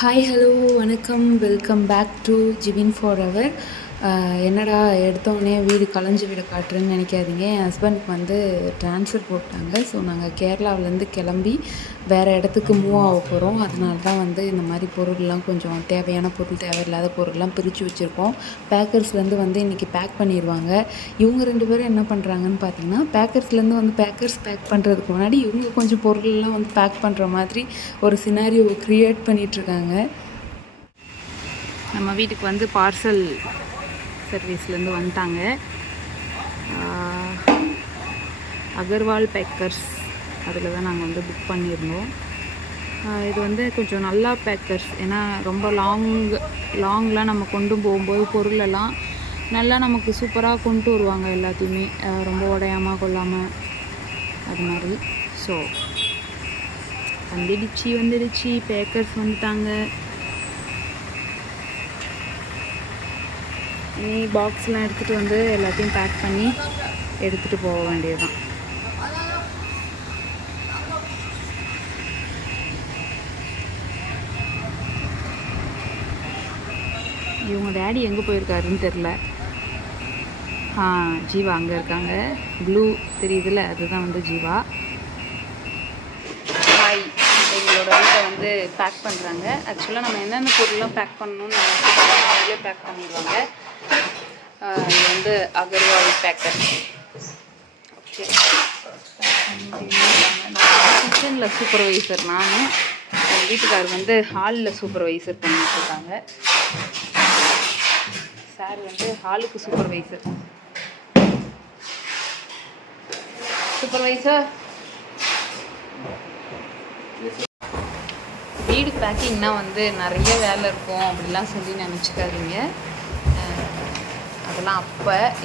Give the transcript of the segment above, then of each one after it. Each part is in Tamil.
ஹாய் ஹலோ வணக்கம் welcome back to Jivin for hour. என்னடா எடுத்தோடனே வீடு கலைஞ்சி வீடை காட்டுறேன்னு நினைக்காதீங்க. என் ஹஸ்பண்டுக்கு வந்து ட்ரான்ஸ்ஃபர் போட்டாங்க. ஸோ நாங்கள் கேரளாவிலேருந்து கிளம்பி வேறு இடத்துக்கு மூவ் ஆக போகிறோம். அதனால தான் வந்து இந்த மாதிரி பொருள்லாம் கொஞ்சம் தேவையான பொருள் தேவையில்லாத பொருள்லாம் பிரித்து வச்சுருக்கோம். பேக்கர்ஸ்லேருந்து வந்து இன்றைக்கி பேக் பண்ணிடுவாங்க. இவங்க 2 பேரும் என்ன பண்ணுறாங்கன்னு பார்த்தீங்கன்னா, பேக்கர்ஸ்லேருந்து வந்து பேக்கர்ஸ் பேக் பண்ணுறதுக்கு முன்னாடி இவங்க கொஞ்சம் பொருளெல்லாம் வந்து பேக் பண்ணுற மாதிரி ஒரு சினாரியோ க்ரியேட் பண்ணிகிட்ருக்காங்க. நம்ம வீட்டுக்கு வந்து பார்சல் சர்வீஸ்லேருந்து வந்துட்டாங்க. அகர்வால் பேக்கர்ஸ் அதில் தான் நாங்கள் வந்து புக் பண்ணியிருந்தோம். இது வந்து கொஞ்சம் நல்லா பேக்கர்ஸ், ஏன்னா ரொம்ப லாங்லாம் நம்ம கொண்டு போகும்போது பொருளெல்லாம் நல்லா நமக்கு சூப்பராக கொண்டு வருவாங்க. எல்லாத்தையுமே ரொம்ப உடையாமல் கொள்ளாமல் அது மாதிரி. ஸோ வந்துடுச்சு பேக்கர்ஸ் வந்துட்டாங்க. நீ பாக்ஸ்லாம் எடுத்துகிட்டு வந்து எல்லாத்தையும் பேக் பண்ணி எடுத்துகிட்டு போக வேண்டியதுதான். இவங்க டேடி எங்கே போயிருக்காருன்னு தெரில. ஜீவா அங்கே இருக்காங்க. ப்ளூ தெரியுதுல்ல, அதுதான் வந்து ஜீவா. ஹாய், எங்களோட வீட்டை வந்து பேக் பண்ணுறாங்க. ஆக்சுவலாக நம்ம என்னென்ன பொருள்லாம் பேக் பண்ணணும்னு அவங்களே பேக் பண்ணிடுவாங்க. இது வந்து அகர்வால் பேக்கர். ஓகே, நான் கிச்சனில் சூப்பர்வைசர், நான் எங்கள் வீட்டுக்காரர் வந்து ஹாலில் சூப்பர்வைசர் பண்ணிட்டுருக்காங்க. சார் வந்து ஹாலுக்கு சூப்பர்வைசர். வீடு பேக்கிங்னா வந்து நிறைய வேலை இருக்கும் அப்படிலாம் சொல்லி நினச்சிக்காதீங்க. அதெல்லாம்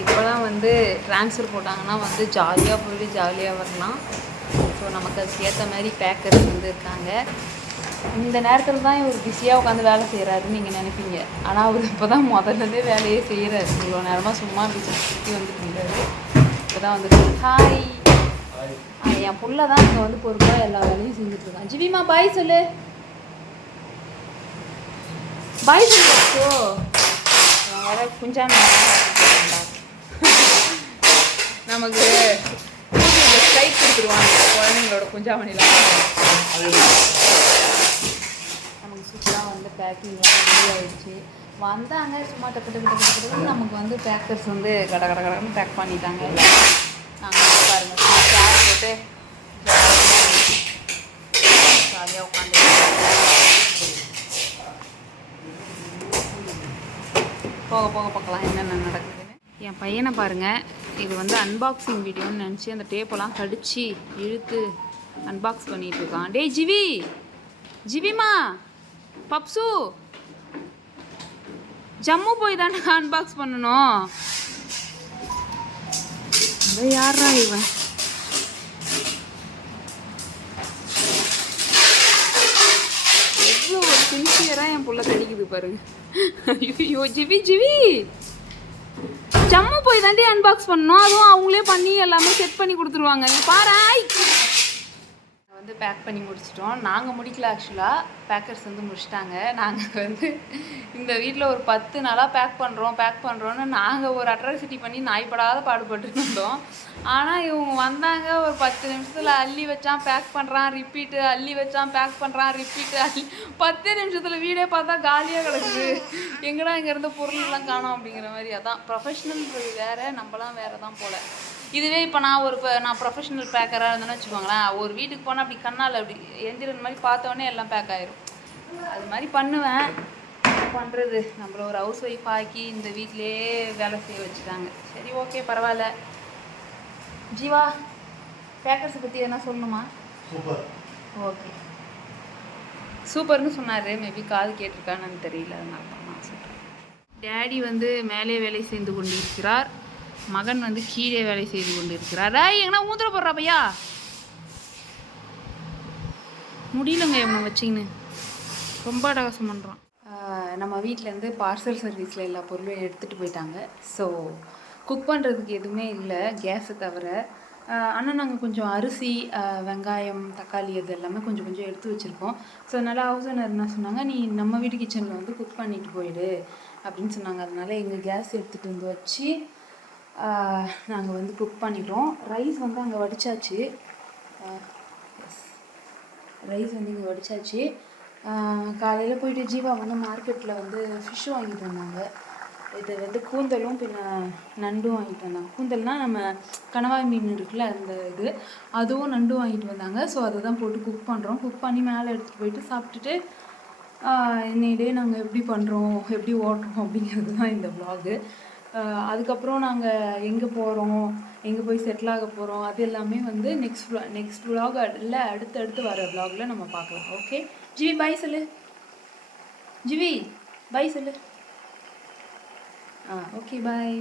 இப்போலாம் வந்து ட்ரான்ஸ்ஃபர் போட்டாங்கன்னா வந்து ஜாலியாக போய்ட்டு ஜாலியாக வரலாம். ஸோ நமக்கு அதுக்கு ஏற்ற மாதிரி பேக்கர்ஸ் வந்து இருக்காங்க. இந்த நேரத்தில் தான் இவர் பிஸியாக உட்காந்து வேலை செய்கிறாருன்னு நீங்கள் நினைப்பீங்க. ஆனால் அவர் இப்போ தான் முதல்லேருந்தே வேலையே செய்கிறாரு. இவ்வளோ நேரமாக சும்மா சுற்றி வந்துட்டு இருந்தார். இப்போ தான் வந்துட்டு ஹாய். என் புள்ள தான் இங்கே வந்து பொறுப்பாக எல்லா வேலையும் செஞ்சுட்ருக்கான். ஜிவிமா பாய் சொல்லு, பாய் சொல்லு. வர குஞ்சாமி நமக்கு ஸ்ட்ரைக் கொடுத்துருவாங்க குழந்தைங்களோட குஞ்சாமணிலாம். நமக்கு சூப்பராக வந்து பேக்கிங்லாம் ரெடி ஆகிடுச்சு. வந்தாங்க சும்மா டக்கு நமக்கு வந்து பேக்கர்ஸ் வந்து கடன்னு பேக் பண்ணிட்டாங்க. நாங்கள் பாருங்கள் சேர் போட்டு ஜாலியாக உட்காந்து போக பார்க்கலாம் என்னென்ன நடக்குதுன்னு. என் பையனை பாருங்கள், இது வந்து அன்பாக்சிங் வீடியோன்னு நினச்சி அந்த டேப்பெல்லாம் கடிச்சு இழுத்து அன்பாக்ஸ் பண்ணிகிட்டு இருக்கான். டேய் ஜிவிமா பப்சு, ஜம்மு போய் தானே அன்பாக்ஸ் பண்ணணும். அதை யாரா இவன்? எவ்வளோ ஒரு சின்சியராக என் புள்ள கடிக்குது பாருங்க. ஐயோ ஜிவி ஜம்மு போய் தாண்டி அன்பாக்ஸ் பண்ணணும். அதுவும் அவங்களே பண்ணி எல்லாமே செட் பண்ணி கொடுத்துருவாங்க. பாரு வந்து பேக் பண்ணி முடிச்சிட்டோம். நாங்கள் முடிக்கல, ஆக்சுவலாக பேக்கர்ஸ் வந்து முடிச்சிட்டாங்க. நாங்கள் வந்து இந்த வீட்டில் ஒரு 10 நாளாக பேக் பண்ணுறோன்னு நாங்கள் ஒரு அட்ராசிட்டி பண்ணி நாய்ப்படாத பாடுபட்டு இருந்தோம். ஆனால் இவங்க வந்தாங்க, ஒரு 10 நிமிஷத்தில் அள்ளி வச்சான் பேக் பண்ணுறான் ரிப்பீட்டு, அள்ளி வச்சான் பேக் பண்ணுறான் ரிப்பீட்டு, 10 நிமிஷத்தில் வீடே பார்த்தா காலியாக கிடக்குது. எங்கடா இங்கே இருந்த பொருள்லாம் காணோம் அப்படிங்கிற மாதிரி. அதான் ப்ரொஃபஷ்னல் வேறு, நம்மளாம் வேறு தான் போல். இதுவே இப்போ நான் ப்ரொஃபஷனல் பேக்கராக இருந்தேன்னு வச்சுக்கோங்களேன், ஒரு வீட்டுக்கு போனால் அப்படி கண்ணால் அப்படி எந்திரன் மாதிரி பார்த்தோன்னே எல்லாம் பேக் ஆகிரும். அது மாதிரி பண்ணுவேன். பண்ணுறது நம்மள ஒரு ஹவுஸ் ஒய்ஃப் ஆக்கி இந்த வீட்டிலே வேலை செய்ய வச்சுட்டாங்க. சரி, ஓகே, பரவாயில்ல. ஜீவா, பேக்கர்ஸை பற்றி எதனா சொல்லணுமா? ஓகே, சூப்பர்னு சொன்னார். மேபி காது கேட்டிருக்கான்னு தெரியல, அதனால தான் நான் சொல்கிறேன். டேடி வந்து மேலே வேலை செய்து கொண்டிருக்கிறார், மகன் வந்து கீழே வேலை செய்து கொண்டு இருக்கிறார். எங்கன்னா ஊந்துட போடுறா பையா, முடியலங்க இவனை வச்சிங்கன்னு ரொம்ப அடகாசம் பண்ணுறான். நம்ம வீட்டிலேருந்து பார்சல் சர்வீஸில் எல்லா பொருளும் எடுத்துகிட்டு போயிட்டாங்க. ஸோ குக் பண்ணுறதுக்கு எதுவுமே இல்லை, கேஸை தவிர. ஆனால் நாங்கள் கொஞ்சம் அரிசி, வெங்காயம், தக்காளி அது எல்லாமே கொஞ்சம் கொஞ்சம் எடுத்து வச்சுருக்கோம். ஸோ அதனால் ஹவுஸ் ஓனர் என்ன சொன்னாங்க, நீ நம்ம வீட்டு கிச்சனில் வந்து குக் பண்ணிட்டு போயிடு அப்படின்னு சொன்னாங்க. அதனால எங்கள் கேஸ் எடுத்துகிட்டு வந்து வச்சு நாங்கள் வந்து குக் பண்ணிட்டோம். ரைஸ் வந்து அங்கே வடித்தாச்சு. ரைஸ் வந்து இங்கே வடித்தாச்சு. காலையில் போயிட்டு ஜீவா வந்து மார்க்கெட்டில் வந்து ஃபிஷ்ஷு வாங்கிட்டு வந்தாங்க. இது வந்து கூந்தலும் பின்ன நண்டும் வாங்கிட்டு வந்தாங்க. கூந்தல்னால் நம்ம கணவாய் மீன் இருக்குல்ல அந்த இது, அதுவும் நண்டும் வாங்கிட்டு வந்தாங்க. ஸோ அதை தான் போட்டு குக் பண்ணுறோம். குக் பண்ணி மேலே எடுத்துகிட்டு போயிட்டு சாப்பிட்டுட்டு இன்னைடே நாங்கள் எப்படி பண்ணுறோம், எப்படி ஓட்டுறோம் அப்படிங்கிறது தான் இந்த வ்ளாகு. அதுக்கப்புறம் நாங்கள் எங்கே போகிறோம், எங்கே போய் செட்டில் ஆக போகிறோம், அது எல்லாமே வந்து நெக்ஸ்ட் வ்ளாக் இல்லை அடுத்தடுத்து வர வ்ளாகில் நம்ம பார்க்கலாம். ஓகே ஜிவி பாய் சொல்லு. ஜிவி பாய் சொல்லு. Okay bye.